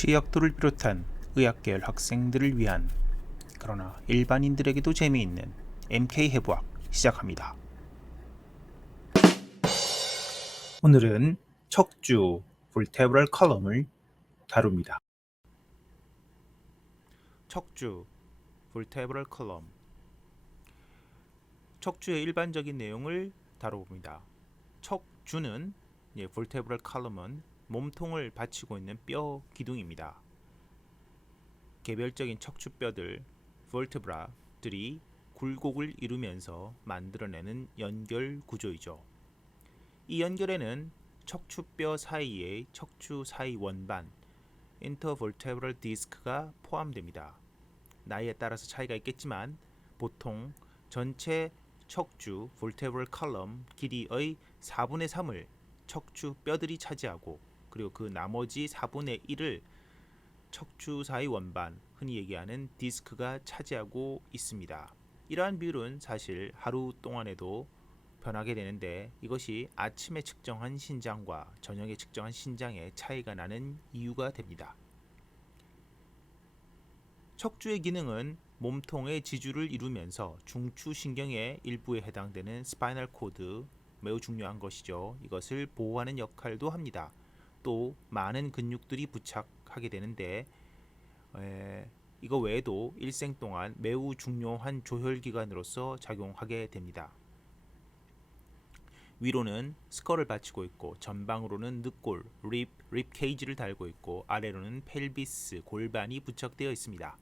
취약도를 비롯한 의학계열 학생들을 위한 그러나 일반인들에게도 재미있는 MK 해부학 시작합니다. 오늘은 척주 볼테브럴 컬럼을 다룹니다. 척주 볼테브럴 컬럼 척주의 일반적인 내용을 다뤄봅니다. 척주는 볼테브럴 컬럼은 몸통을 받치고 있는 뼈 기둥입니다. 개별적인 척추뼈들 vertebra들이 굴곡을 이루면서 만들어내는 연결 구조이죠. 이 연결에는 척추뼈 사이의 척추 사이 원반 intervertebral disc가 포함됩니다. 나이에 따라서 차이가 있겠지만 보통 전체 척추 vertebral column 길이의 4분의 3을 척추 뼈들이 차지하고 그리고 그 나머지 4분의 1을 척추 사이 원반, 흔히 얘기하는 디스크가 차지하고 있습니다. 이러한 비율은 사실 하루 동안에도 변하게 되는데 이것이 아침에 측정한 신장과 저녁에 측정한 신장의 차이가 나는 이유가 됩니다. 척주의 기능은 몸통의 지주를 이루면서 중추신경의 일부에 해당되는 스파이널 코드, 매우 중요한 것이죠. 이것을 보호하는 역할도 합니다. 또 많은 근육들이 부착하게 되는데 이거 외에도 일생 동안 매우 중요한 조혈기관으로서 작용하게 됩니다. 위로는 스컬을 받치고 있고 전방으로는 늑골, 립 케이지를 달고 있고 아래로는 펠비스, 골반이 부착되어 있습니다.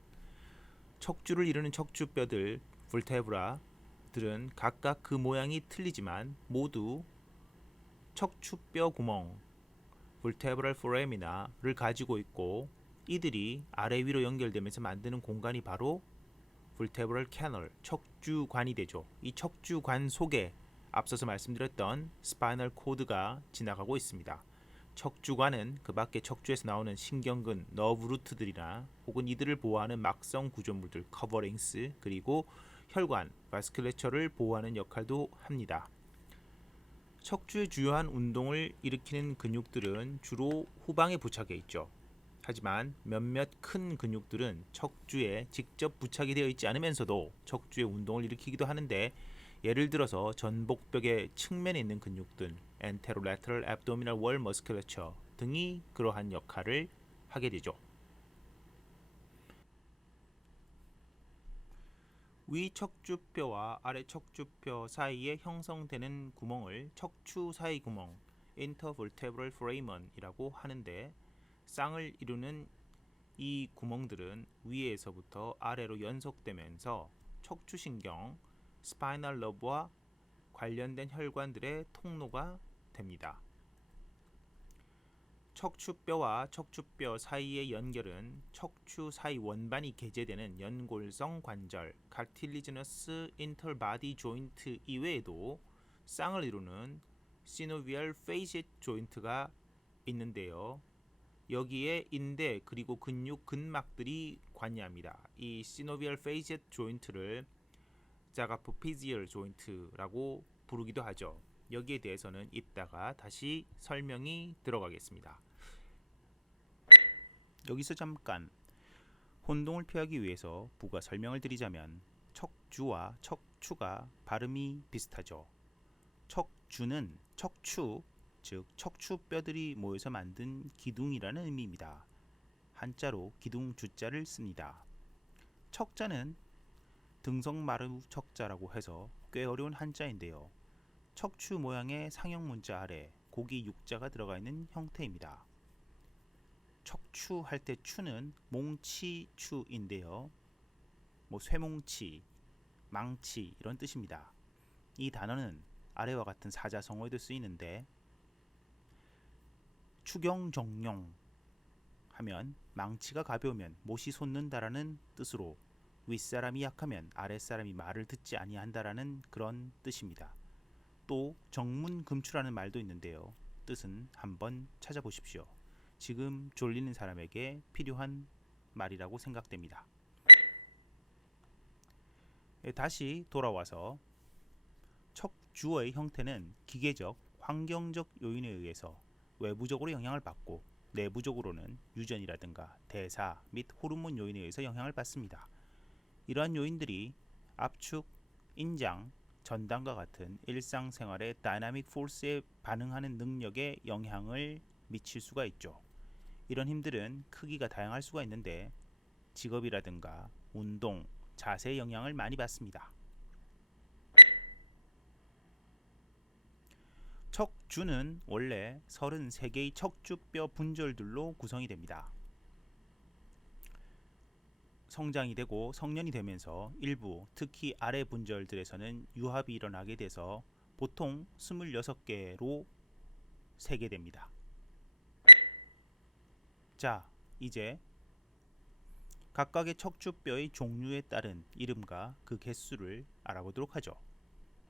척주를 이루는 척추뼈들, 볼테브라들은 각각 그 모양이 틀리지만 모두 척추뼈 구멍, 볼테브럴 포라미나를 가지고 있고 이들이 아래 위로 연결되면서 만드는 공간이 바로 볼테브럴 캐널, 척주관이 되죠. 이 척주관 속에 앞서서 말씀드렸던 스파이널 코드가 지나가고 있습니다. 척주관은 그 밖에 척주에서 나오는 신경근, 너브 루트들이나 혹은 이들을 보호하는 막성 구조물들, 커버링스, 그리고 혈관, 바스큘레처를 보호하는 역할도 합니다. 척주의 주요한 운동을 일으키는 근육들은 주로 후방에 부착해 있죠. 하지만 몇몇 큰 근육들은 척주에 직접 부착이 되어 있지 않으면서도 척주의 운동을 일으키기도 하는데 예를 들어서 전복벽의 측면에 있는 근육들, anterolateral abdominal wall musculature 등이 그러한 역할을 하게 되죠. 위 척추뼈와 아래 척추뼈 사이에 형성되는 구멍을 척추 사이 구멍, intervertebral foramen이라고 하는데 쌍을 이루는 이 구멍들은 위에서부터 아래로 연속되면서 척추신경, 스파이널 너브와 관련된 혈관들의 통로가 됩니다. 척추뼈와 척추뼈 사이의 연결은 척추 사이 원반이 개재되는 연골성 관절, cartilaginous interbody joint 이외에도 쌍을 이루는 synovial facet joint가 있는데요. 여기에 인대 그리고 근육 근막들이 관여합니다. 이 synovial facet joint를 자가포피지얼 조인트라고 부르기도 하죠. 여기에 대해서는 이따가 다시 설명이 들어가겠습니다. 여기서 잠깐 혼동을 피하기 위해서 부가 설명을 드리자면 척주와 척추가 발음이 비슷하죠. 척주는 척추, 즉 척추뼈들이 모여서 만든 기둥이라는 의미입니다. 한자로 기둥 주자를 씁니다. 척자는 등성마루 척자라고 해서 꽤 어려운 한자인데요. 척추 모양의 상형 문자 아래 고기 육자가 들어가 있는 형태입니다. 척추 할 때 추는 몽치추인데요. 쇠몽치, 망치 이런 뜻입니다. 이 단어는 아래와 같은 사자성어에도 쓰이는데 추경정용 하면 망치가 가벼우면 못이 솟는다라는 뜻으로 윗사람이 약하면 아랫사람이 말을 듣지 아니한다라는 그런 뜻입니다. 또 정문금추라는 말도 있는데요. 뜻은 한번 찾아보십시오. 지금 졸리는 사람에게 필요한 말이라고 생각됩니다. 다시 돌아와서 척주의 형태는 기계적, 환경적 요인에 의해서 외부적으로 영향을 받고 내부적으로는 유전이라든가 대사 및 호르몬 요인에 의해서 영향을 받습니다. 이러한 요인들이 압축, 인장, 전단과 같은 일상생활의 다이나믹 포스에 반응하는 능력에 영향을 미칠 수가 있죠. 이런 힘들은 크기가 다양할 수가 있는데 직업이라든가 운동, 자세에 영향을 많이 받습니다. 척주는 원래 33개의 척추뼈 분절들로 구성이 됩니다. 성장이 되고 성년이 되면서 일부 특히 아래 분절들에서는 유합이 일어나게 돼서 보통 26개로 세게 됩니다. 자, 이제 각각의 척추뼈의 종류에 따른 이름과 그 개수를 알아보도록 하죠.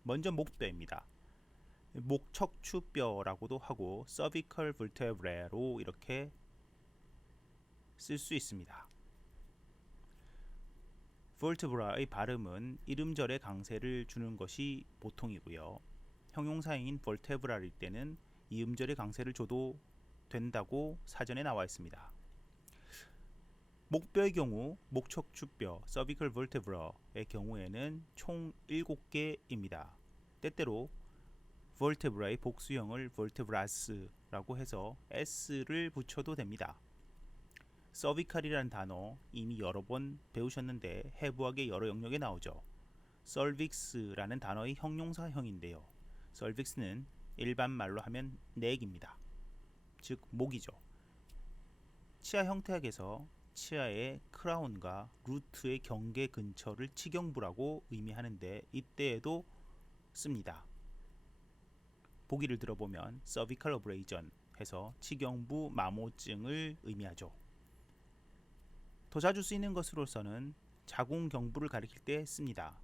먼저 목뼈입니다. 목척추뼈라고도 하고 cervical vertebrae로 이렇게 쓸 수 있습니다. vertebra의 발음은 이름절에 강세를 주는 것이 보통이고요. 형용사인 vertebral일 때는 이음절에 강세를 줘도 된다고 사전에 나와 있습니다. 목뼈의 경우 목척추뼈 cervical vertebra의 경우에는 총 7개입니다. 때때로 vertebra의 복수형을 vertebras라고 해서 s를 붙여도 됩니다. cervical이라는 단어 이미 여러 번 배우셨는데 해부학의 여러 영역에 나오죠. cervix라는 단어의 형용사형인데요. cervix는 일반 말로 하면 넥입니다. 즉 목이죠. 치아 형태학에서 치아의 크라운과 루트의 경계 근처를 치경부라고 의미하는데 이때에도 씁니다. 보기를 들어보면 cervical abrasion 해서 치경부 마모증을 의미하죠. 더 자주 쓰이는 것으로서는 자궁경부를 가리킬 때 씁니다.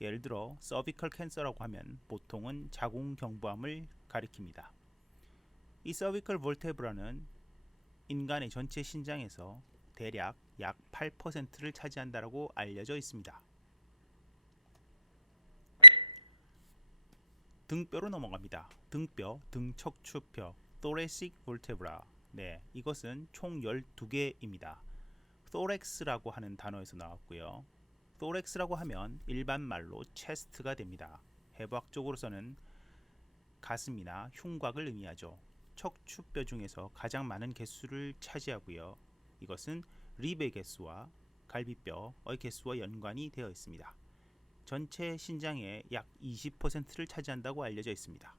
예를 들어 cervical cancer라고 하면 보통은 자궁경부암을 가리킵니다. 이 cervical vertebra는 인간의 전체 신장에서 대략 약 8%를 차지한다고 알려져 있습니다. 등뼈로 넘어갑니다. 등뼈, 등척추뼈, thoracic vertebra. 네, 이것은 총 12개입니다. thorax라고 하는 단어에서 나왔고요. thorax라고 하면 일반 말로 chest가 됩니다. 해부학적으로서는 가슴이나 흉곽을 의미하죠. 척추뼈 중에서 가장 많은 개수를 차지하고요. 이것은 립의 개수와 갈비뼈의 개수와 연관이 되어 있습니다. 전체 신장의 약 20%를 차지한다고 알려져 있습니다.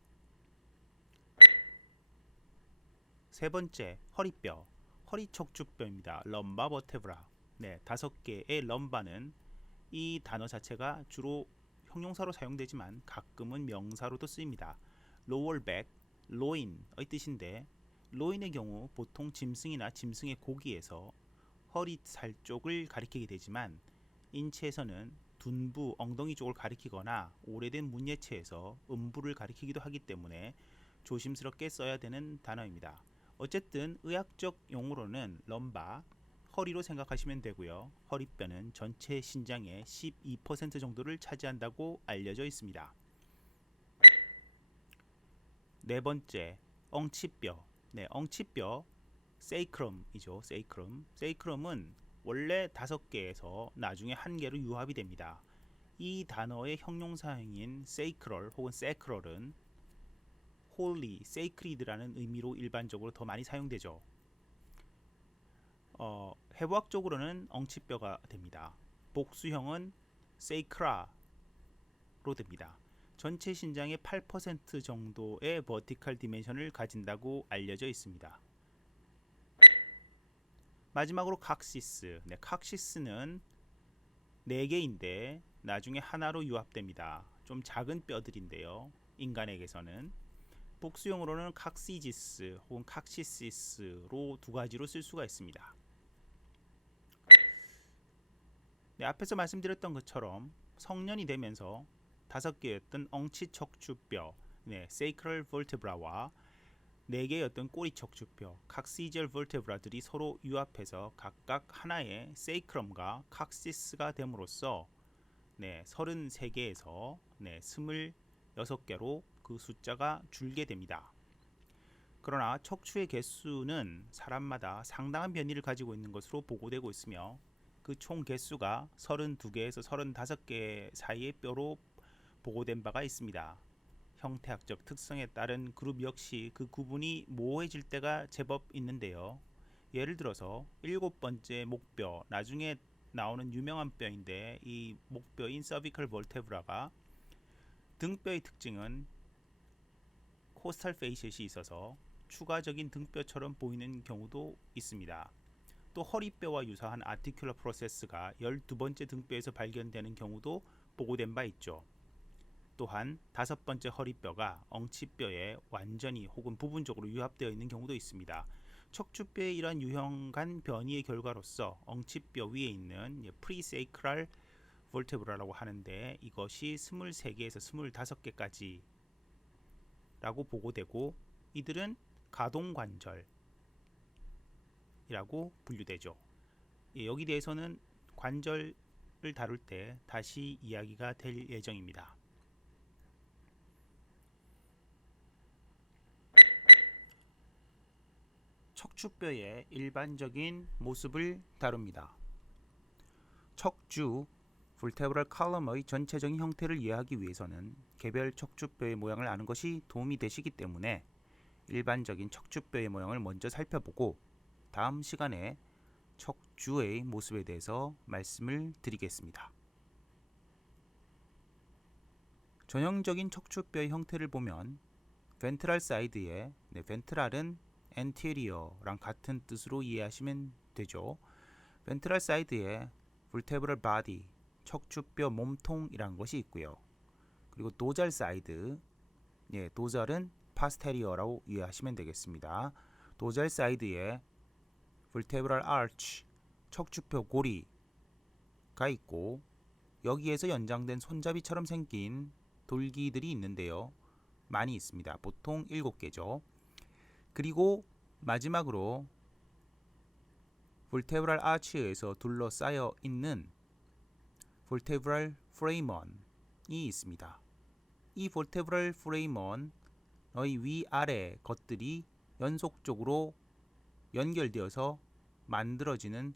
세 번째, 허리뼈, 허리척추뼈입니다. 럼바 버테브라. 네, 5개의 럼바는 이 단어 자체가 주로 형용사로 사용되지만 가끔은 명사로도 쓰입니다. lower back, loin의 뜻인데 loin의 경우 보통 짐승이나 짐승의 고기에서 허리살 쪽을 가리키게 되지만 인체에서는 둔부, 엉덩이 쪽을 가리키거나 오래된 문예체에서 음부를 가리키기도 하기 때문에 조심스럽게 써야 되는 단어입니다. 어쨌든 의학적 용어로는 럼바, 허리로 생각하시면 되고요. 허리뼈는 전체 신장의 12% 정도를 차지한다고 알려져 있습니다. 네 번째, 엉치뼈. 네, 엉치뼈, 세이크럼이죠. 세이크럼은 원래 5개에서 나중에 1개로 유합이 됩니다. 이 단어의 형용사형인 sacral 혹은 sacral은 holy, sacred라는 의미로 일반적으로 더 많이 사용되죠. 해부학적으로는 엉치뼈가 됩니다. 복수형은 sacra로 됩니다. 전체 신장의 8% 정도의 버티컬 디멘션을 가진다고 알려져 있습니다. 마지막으로 칵시스. 네, 칵시스는 4개인데 나중에 하나로 유합됩니다. 좀 작은 뼈들인데요. 인간에게서는 복수형으로는 칵시지스 혹은 칵시시스로 2가지로 쓸 수가 있습니다. 네, 앞에서 말씀드렸던 것처럼 성년이 되면서 5개였던 엉치척추뼈, 네, sacral vertebra와 4개였던 꼬리척추뼈, coccygeal vertebra들이 서로 유합해서 각각 하나의 세이크럼과 칵시스가 됨으로써 33개에서 26개로 그 숫자가 줄게 됩니다. 그러나 척추의 개수는 사람마다 상당한 변이를 가지고 있는 것으로 보고되고 있으며 그 총 개수가 32개에서 35개 사이의 뼈로 보고된 바가 있습니다. 형태학적 특성에 따른 그룹 역시 그 구분이 모호해질 때가 제법 있는데요. 예를 들어서 7번째 목뼈, 나중에 나오는 유명한 뼈인데 이 목뼈인 서비컬 벌테브라가 등뼈의 특징은 코스탈 페이셋이 있어서 추가적인 등뼈처럼 보이는 경우도 있습니다. 또 허리뼈와 유사한 아티큘러 프로세스가 12번째 등뼈에서 발견되는 경우도 보고된 바 있죠. 또한 5번째 허리뼈가 엉치뼈에 완전히 혹은 부분적으로 유합되어 있는 경우도 있습니다. 척추뼈의 이러한 유형간 변이의 결과로서 엉치뼈 위에 있는 프리세이크랄 볼테브라라고 하는데 이것이 23개에서 25개까지 라고 보고되고 이들은 가동관절이라고 분류되죠. 여기 대해서는 관절을 다룰 때 다시 이야기가 될 예정입니다. 척추뼈의 일반적인 모습을 다룹니다. 척추 vertebral column의 전체적인 형태를 이해하기 위해서는 개별 척추뼈의 모양을 아는 것이 도움이 되시기 때문에 일반적인 척추뼈의 모양을 먼저 살펴보고 다음 시간에 척추의 모습에 대해서 말씀을 드리겠습니다. 전형적인 척추뼈의 형태를 보면 벤트랄 사이드에 벤트랄은 anterior랑 같은 뜻으로 이해하시면 되죠. 벤트랄 사이드에 vertebral body, 척추뼈 몸통이라는 것이 있고요. 그리고 도잘 사이드, 도잘은 posterior라고 이해하시면 되겠습니다. 도잘 사이드에 vertebral arch, 척추뼈 고리가 있고 여기에서 연장된 손잡이처럼 생긴 돌기들이 있는데요. 많이 있습니다. 보통 7개죠. 그리고 마지막으로 vertebral arch에서 둘러싸여 있는 vertebral foramen이 있습니다. 이 vertebral foramen의 위아래 것들이 연속적으로 연결되어서 만들어지는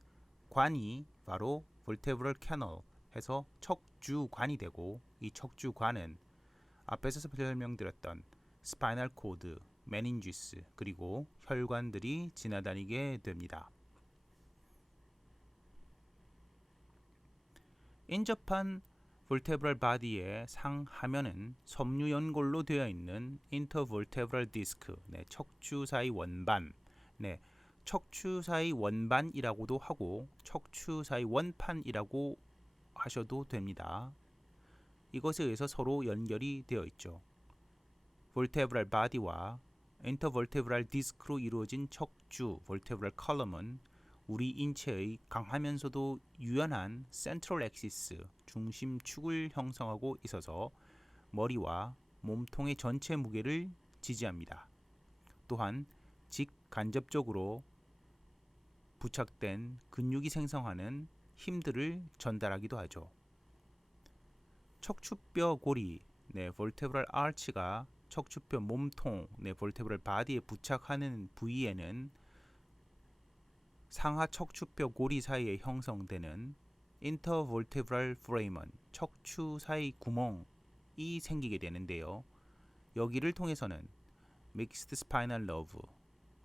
관이 바로 vertebral canal 해서 척주관이 되고 이 척주관은 앞에서 설명드렸던 스파이널 코드, 메닌지스 그리고 혈관들이 지나다니게 됩니다. 인접한 vertebral body의 상하면은 섬유 연골로 되어 있는 intervertebral disc, 척추 사이 원반, 척추 사이 원반이라고도 하고 척추 사이 원판이라고 하셔도 됩니다. 이것에 의해서 서로 연결이 되어 있죠. vertebral body와 intervertebral disc로 이루어진 척추 vertebral column은 우리 인체의 강하면서도 유연한 central axis 중심축을 형성하고 있어서 머리와 몸통의 전체 무게를 지지합니다. 또한 직간접적으로 부착된 근육이 생성하는 힘들을 전달하기도 하죠. 척추뼈 고리, vertebral arch가 척추뼈 몸통, vertebral body에 부착하는 부위에는 상하 척추뼈 고리 사이에 형성되는 intervertebral foramen, 척추 사이 구멍이 생기게 되는데요. 여기를 통해서는 mixed spinal nerve,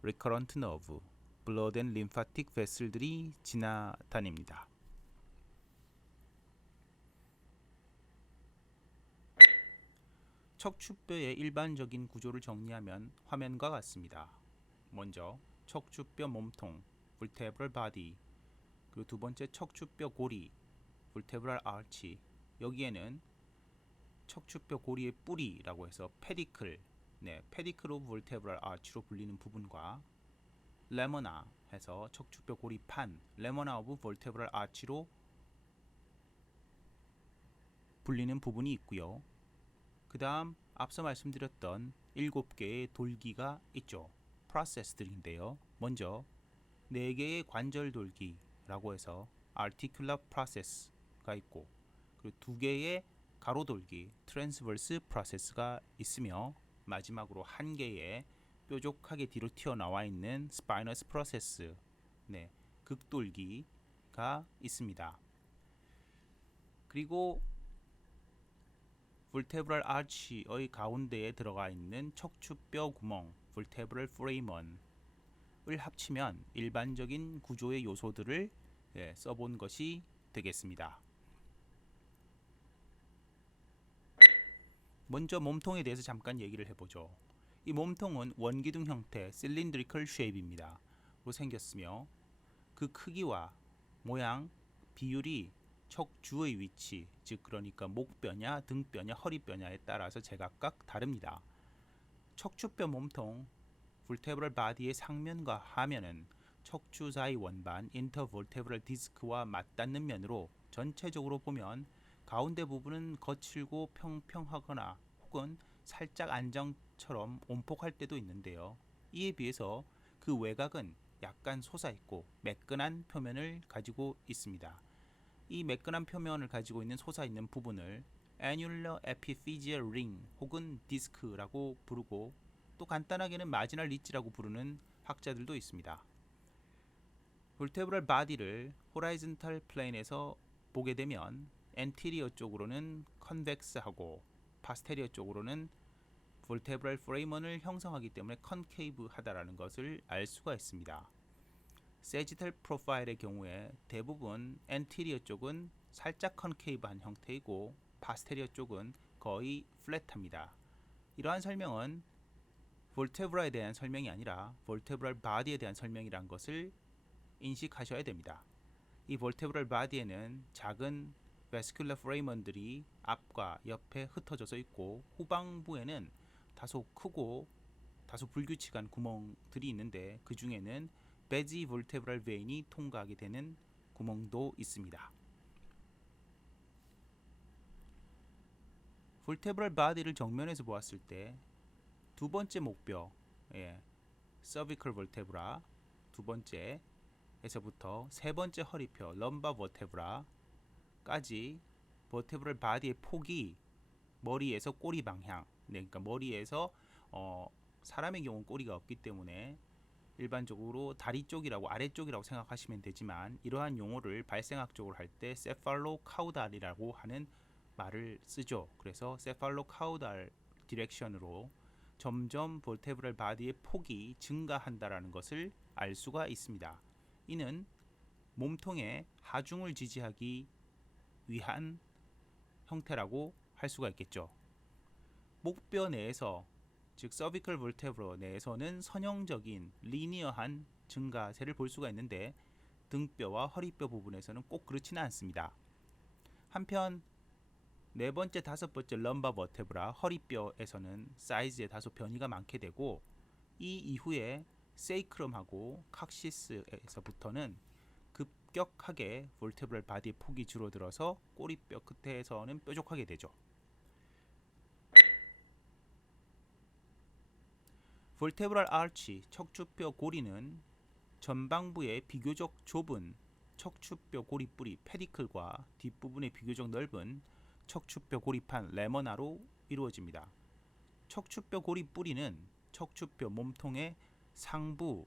recurrent nerve, blood and lymphatic vessel들이 지나다닙니다. 척추뼈의 일반적인 구조를 정리하면 화면과 같습니다. 먼저 척추뼈 몸통, vertebral body, 그리고 두 번째 척추뼈 고리, vertebral arch. 여기에는 척추뼈 고리의 뿌리라고 해서 pedicle, pedicle of vertebral arch로 불리는 부분과 lemina 해서 척추뼈 고리판, lemina of vertebral arch로 불리는 부분이 있고요. 그 다음 앞서 말씀드렸던 7개의 돌기가 있죠. 프로세스들인데요. 먼저 4개의 관절 돌기라고 해서 articular process가 있고 그리고 2개의 가로 돌기 transverse process가 있으며 마지막으로 1개의 뾰족하게 뒤로 튀어나와 있는 스파이너스 프로세스, 극돌기가 있습니다. 그리고 vertebral arch의 가운데에 들어가 있는 척추뼈 구멍, vertebral foramen을 합치면 일반적인 구조의 요소들을 써본 것이 되겠습니다. 먼저 몸통에 대해서 잠깐 얘기를 해보죠. 이 몸통은 원기둥 형태 cylindrical shape입니다. 로 생겼으며 그 크기와 모양, 비율이 척주의 위치, 즉 그러니까 목뼈냐, 등뼈냐, 허리뼈냐에 따라서 제각각 다릅니다. 척추뼈 몸통 vertebral body의 상면과 하면은 척추 사이 원반 intervertebral 디스크와 맞닿는 면으로 전체적으로 보면 가운데 부분은 거칠고 평평하거나 혹은 살짝 안정처럼 온폭할 때도 있는데요. 이에 비해서 그 외곽은 약간 솟아있고 매끈한 표면을 가지고 있습니다. 이 매끈한 표면을 가지고 있는 솟아있는 부분을 annular epiphyseal ring 혹은 디스크라고 부르고 또 간단하게는 마지널 리치라고 부르는 학자들도 있습니다. vertebral body를 horizontal plane에서 보게 되면 anterior 쪽으로는 convex하고 posterior 쪽으로는 vertebral foramen을 형성하기 때문에 concave하다라는 것을 알 수가 있습니다. sagittal profile의 경우에 대부분 anterior 쪽은 살짝 concave한 형태이고 posterior 쪽은 거의 flat합니다. 이러한 설명은 vertebra에 대한 설명이 아니라 vertebral body에 대한 설명이란 것을 인식하셔야 됩니다. 이 vertebral body에는 작은 vascular foramen들이 앞과 옆에 흩어져서 있고 후방부에는 다소 크고 다소 불규칙한 구멍들이 있는데 그 중에는 배지 vertebral vein이 통과하게 되는 구멍도 있습니다. vertebral body를 정면에서 보았을 때 두 번째 목뼈, cervical vertebra 두 번째에서부터 세 번째 허리뼈, lumbar vertebra까지 vertebral body의 폭이 머리에서 꼬리 방향, 그러니까 머리에서 사람의 경우는 꼬리가 없기 때문에 일반적으로 다리 쪽이라고 아래쪽이라고 생각하시면 되지만 이러한 용어를 발생학적으로 할 때 cephalocaudar이라고 하는 말을 쓰죠. 그래서 cephalocauda 디렉션으로 점점 vertebral body의 폭이 증가한다라는 것을 알 수가 있습니다. 이는 몸통의 하중을 지지하기 위한 형태라고 할 수가 있겠죠. 목뼈 내에서 즉 cervical vertebra 내에서는 선형적인 리니어한 증가세를 볼 수가 있는데 등뼈와 허리뼈 부분에서는 꼭 그렇지는 않습니다. 한편 네 번째, 다섯 번째 lumbar vertebra 허리뼈에서는 사이즈에 다소 변이가 많게 되고 이 이후에 세이크럼하고 칵시스에서부터는 급격하게 vertebral body의 폭이 줄어들어서 꼬리뼈 끝에서는 뾰족하게 되죠. vertebral arch, 척추뼈 고리는 전방부의 비교적 좁은 척추뼈 고리뿌리 페디클과 뒷부분의 비교적 넓은 척추뼈 고리판 레머나로 이루어집니다. 척추뼈 고리뿌리는 척추뼈 몸통의 상부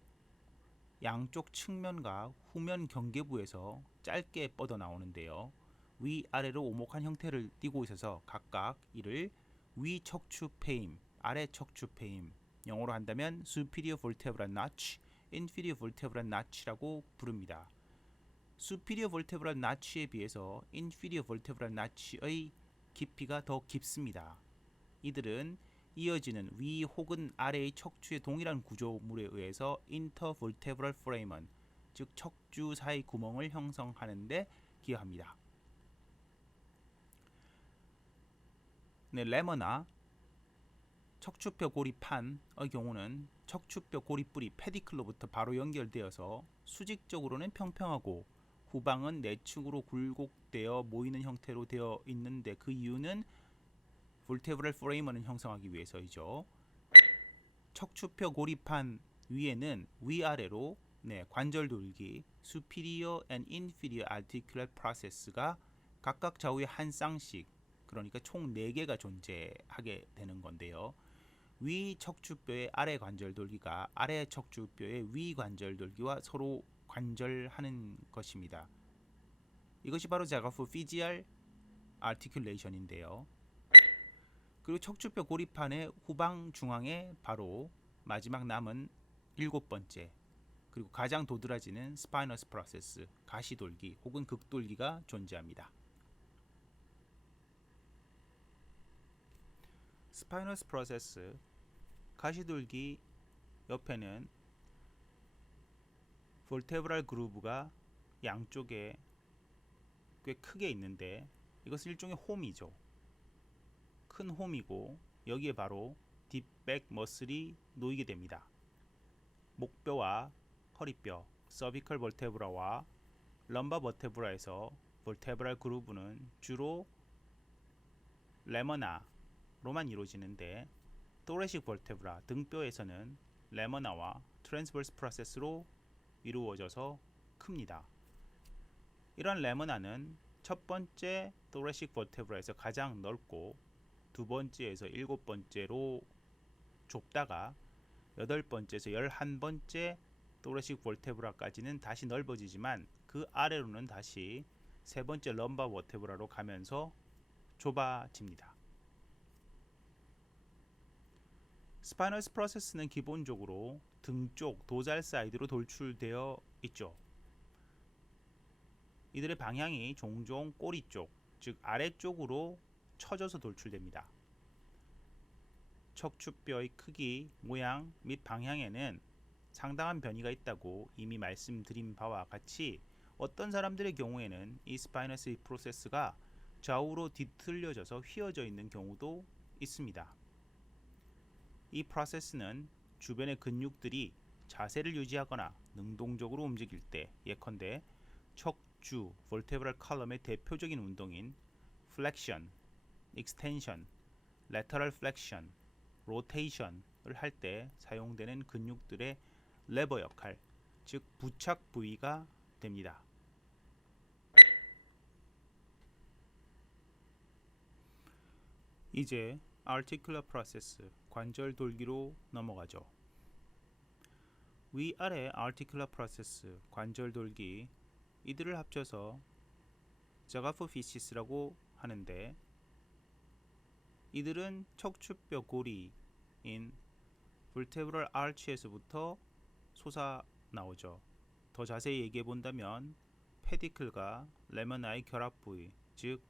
양쪽 측면과 후면 경계부에서 짧게 뻗어 나오는데요. 위아래로 오목한 형태를 띠고 있어서 각각 이를 위 척추 페임, 아래 척추 페임, 영어로 한다면 superior vertebral notch, inferior vertebral notch라고 부릅니다. superior vertebral notch에 비해서 inferior vertebral notch의 깊이가 더 깊습니다. 이들은 이어지는 위 혹은 아래의 척추의 동일한 구조물에 의해서 intervertebral foramen, 즉 척추 사이 구멍을 형성하는 데 기여합니다. 레머나 척추뼈 고리판의 경우는 척추뼈 고리뿌리 페디클로부터 바로 연결되어서 수직적으로는 평평하고 후방은 내측으로 굴곡되어 모이는 형태로 되어 있는데 그 이유는 vertebral foramen을 형성하기 위해서이죠. 척추뼈 고리판 위에는 위아래로 관절 돌기 superior and inferior articular process가 각각 좌우에 한 쌍씩, 그러니까 총 4개가 존재하게 되는 건데요. 위 척추뼈의 아래 관절 돌기가 아래 척추뼈의 위 관절 돌기와 서로 관절하는 것입니다. 이것이 바로 자가프 피지얼 아티큘레이션인데요. 그리고 척추뼈 고립판의 후방 중앙에 바로 마지막 남은 7번째 그리고 가장 도드라지는 스파이너스 프로세스, 가시돌기 혹은 극돌기가 존재합니다. 스파이너스 프로세스, 가시돌기 옆에는 볼테브랄 그루브가 양쪽에 꽤 크게 있는데 이것은 일종의 홈이죠. 큰 홈이고 여기에 바로 딥백 머슬이 놓이게 됩니다. 목뼈와 허리뼈, 서비컬 볼테브라와 럼바 버테브라에서 볼테브랄 그루브는 주로 레머나로만 이루어지는데 토레식 볼테브라 등뼈에서는 레머나와 트랜스버스 프로세스로 이루어져서 큽니다. 이런 레머나는 첫 번째 토레식 볼테브라에서 가장 넓고 두 번째에서 7번째로 좁다가 8번째에서 11번째 토레식 볼테브라까지는 다시 넓어지지만 그 아래로는 다시 세 번째 럼바 버테브라로 가면서 좁아집니다. 스파이너스 프로세스는 기본적으로 등 쪽 도잘 사이드로 돌출되어 있죠. 이들의 방향이 종종 꼬리 쪽, 즉 아래쪽으로 처져서 돌출됩니다. 척추뼈의 크기, 모양 및 방향에는 상당한 변이가 있다고 이미 말씀드린 바와 같이 어떤 사람들의 경우에는 이 스파이너스 프로세스가 좌우로 뒤틀려져서 휘어져 있는 경우도 있습니다. 이 프로세스는 주변의 근육들이 자세를 유지하거나 능동적으로 움직일 때 예컨대 척추, 볼테브랄 컬럼의 대표적인 운동인 플렉션, 익스텐션, 레터럴 플렉션, 로테이션을 할 때 사용되는 근육들의 레버 역할, 즉 부착 부위가 됩니다. 이제 articular process, 관절 돌기로 넘어가죠. 위아래 articular process, 관절 돌기, 이들을 합쳐서 자가포피시스라고 하는데 이들은 척추뼈 고리인 vertebral arch에서부터 솟아나오죠. 더 자세히 얘기해 본다면 페디클과 레머나의 결합 부위, 즉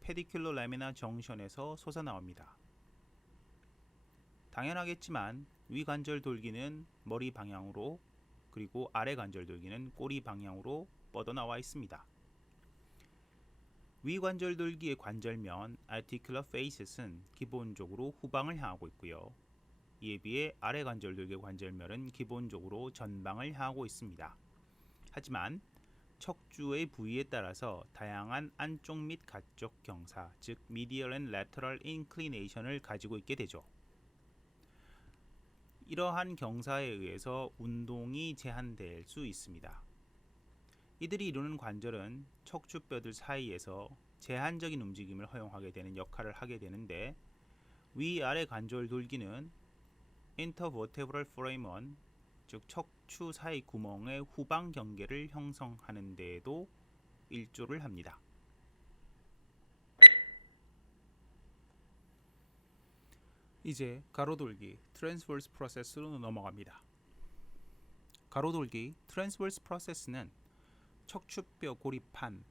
페디큘러 레미나 정션에서 솟아나옵니다. 당연하겠지만 위 관절 돌기는 머리 방향으로 그리고 아래 관절 돌기는 꼬리 방향으로 뻗어나와 있습니다. 위 관절 돌기의 관절면 articular facet은 기본적으로 후방을 향하고 있고요. 이에 비해 아래 관절 돌기의 관절면은 기본적으로 전방을 향하고 있습니다. 하지만 척추의 부위에 따라서 다양한 안쪽 및 가쪽 경사, 즉 medial and lateral inclination을 가지고 있게 되죠. 이러한 경사에 의해서 운동이 제한될 수 있습니다. 이들이 이루는 관절은 척추뼈들 사이에서 제한적인 움직임을 허용하게 되는 역할을 하게 되는데 위아래 관절 돌기는 intervertebral foramen, 즉 척추 사이 구멍의 후방 경계를 형성하는 데에도 일조를 합니다. 이제 가로돌기 transverse process로 넘어갑니다. 가로돌기 transverse process는 척추뼈 고립판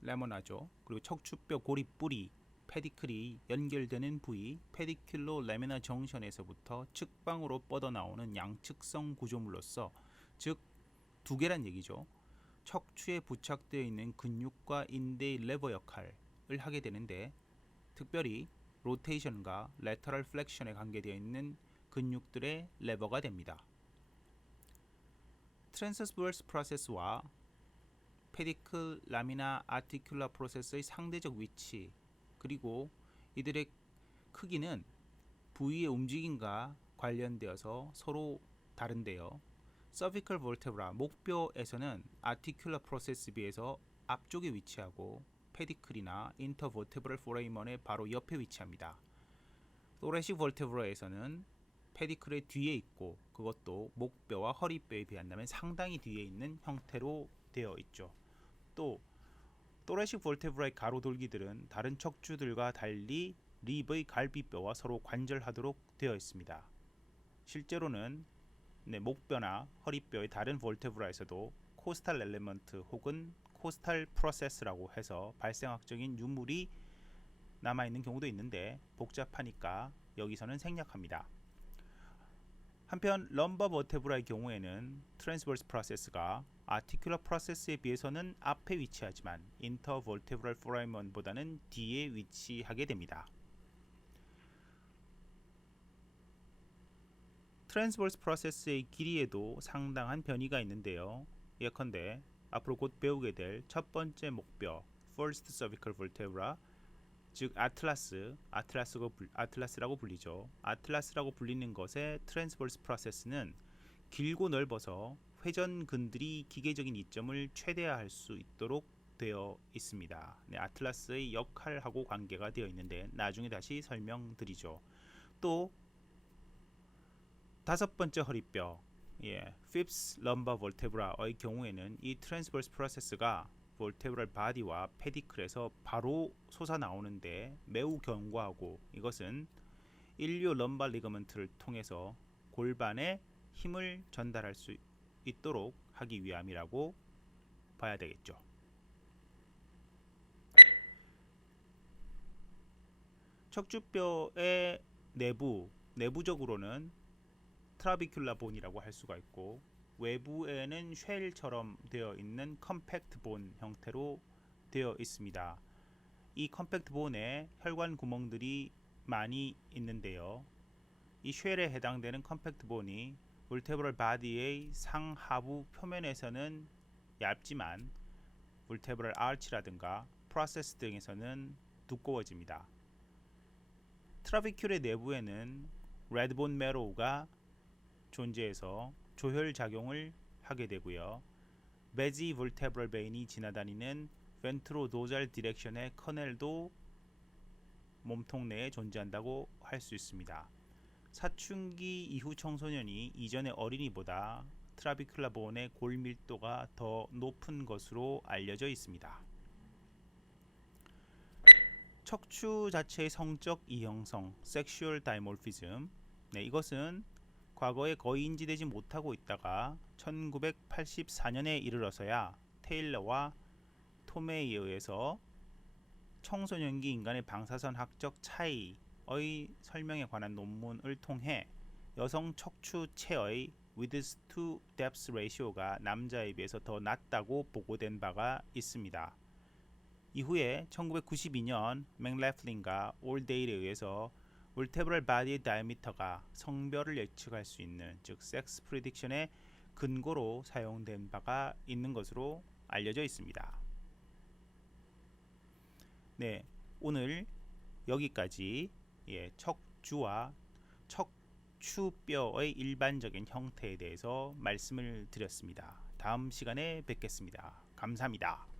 레머나죠. 그리고 척추뼈 고립 뿌리 페디클이 연결되는 부위 페디큘로 레미나 정션에서부터 측방으로 뻗어나오는 양측성 구조물로서, 즉 두 개란 얘기죠. 척추에 부착되어 있는 근육과 인대의 레버 역할을 하게 되는데 특별히 로테이션과 레터럴 플렉션에 관계되어 있는 근육들의 레버가 됩니다. 트랜스버스 프로세스와 페디클 라미나 아티큘라 프로세스의 상대적 위치 그리고 이들의 크기는 부위의 움직임과 관련되어서 서로 다른데요. 서비컬 볼테브라 목뼈에서는 아티큘라 프로세스에 비해서 앞쪽에 위치하고 페디클이나 인터버테브럴 포레이먼의 바로 옆에 위치합니다. 또 또레식 볼테브라에서는 페디클의 뒤에 있고 그것도 목뼈와 허리뼈에 비한다면 상당히 뒤에 있는 형태로 되어 있죠. 또 또레식 볼테브라의 가로돌기들은 다른 척추들과 달리 립의 갈비뼈와 서로 관절하도록 되어 있습니다. 실제로는 목뼈나 허리뼈의 다른 볼테브라에서도 코스탈 엘리먼트 혹은 코스탈 프로세스라고 해서 발생학적인 유물이 남아있는 경우도 있는데 복잡하니까 여기서는 생략합니다. 한편 럼버 버테브라의 경우에는 트랜스버스 프로세스가 아티큘러 프로세스에 비해서는 앞에 위치하지만 인터 버테브랄 포라멘보다는 뒤에 위치하게 됩니다. 트랜스버스 프로세스의 길이에도 상당한 변이가 있는데요. 예컨대 앞으로 곧 배우게 될 첫 번째 목뼈 First Cervical Vertebra, 즉 아틀라스라고 불리죠. 아틀라스라고 불리는 것의 트랜스버스 프로세스는 길고 넓어서 회전근들이 기계적인 이점을 최대화할 수 있도록 되어 있습니다. 아틀라스의 역할하고 관계가 되어 있는데 나중에 다시 설명드리죠. 또 다섯 번째 허리뼈, Fifth Lumbar Vertebra의 경우에는 이 트랜스버스 프로세스가 볼테브랄 바디와 페디클에서 바로 솟아 나오는데 매우 견고하고 이것은 일류 럼발 리거먼트를 통해서 골반에 힘을 전달할 수 있도록 하기 위함이라고 봐야 되겠죠. 척추뼈의 내부적으로는 트라비큘라 본이라고 할 수가 있고 외부에는 쉘처럼 되어 있는 컴팩트 본 형태로 되어 있습니다. 이 컴팩트 본에 혈관 구멍들이 많이 있는데요. 이 쉘에 해당되는 컴팩트 본이 볼테브럴 바디의 상하부 표면에서는 얇지만 볼테브럴 아치라든가 프로세스 등에서는 두꺼워집니다. 트라비큘의 내부에는 레드본 메로우가 존재해서 조혈 작용을 하게 되고요. 베지 볼테브럴 베인이 지나다니는 벤트로도잘 디렉션의 커넬도 몸통 내에 존재한다고 할 수 있습니다. 사춘기 이후 청소년이 이전의 어린이보다 트라비큘라 본의 골 밀도가 더 높은 것으로 알려져 있습니다. 척추 자체의 성적 이형성, 섹슈얼 다이몰피즘, 이것은 과거에 거의 인지되지 못하고 있다가 1984년에 이르러서야 테일러와 톰에 의해서 청소년기 인간의 방사선학적 차이의 설명에 관한 논문을 통해 여성 척추체의 width to depth ratio가 남자에 비해서 더 낮다고 보고된 바가 있습니다. 이후에 1992년 맥래플린과 올데일에 의해서 볼테브럴 바디의 다이미터가 성별을 예측할 수 있는 즉 섹스 프리딕션의 근거로 사용된 바가 있는 것으로 알려져 있습니다. 오늘 여기까지 척추와 척추뼈의 일반적인 형태에 대해서 말씀을 드렸습니다. 다음 시간에 뵙겠습니다. 감사합니다.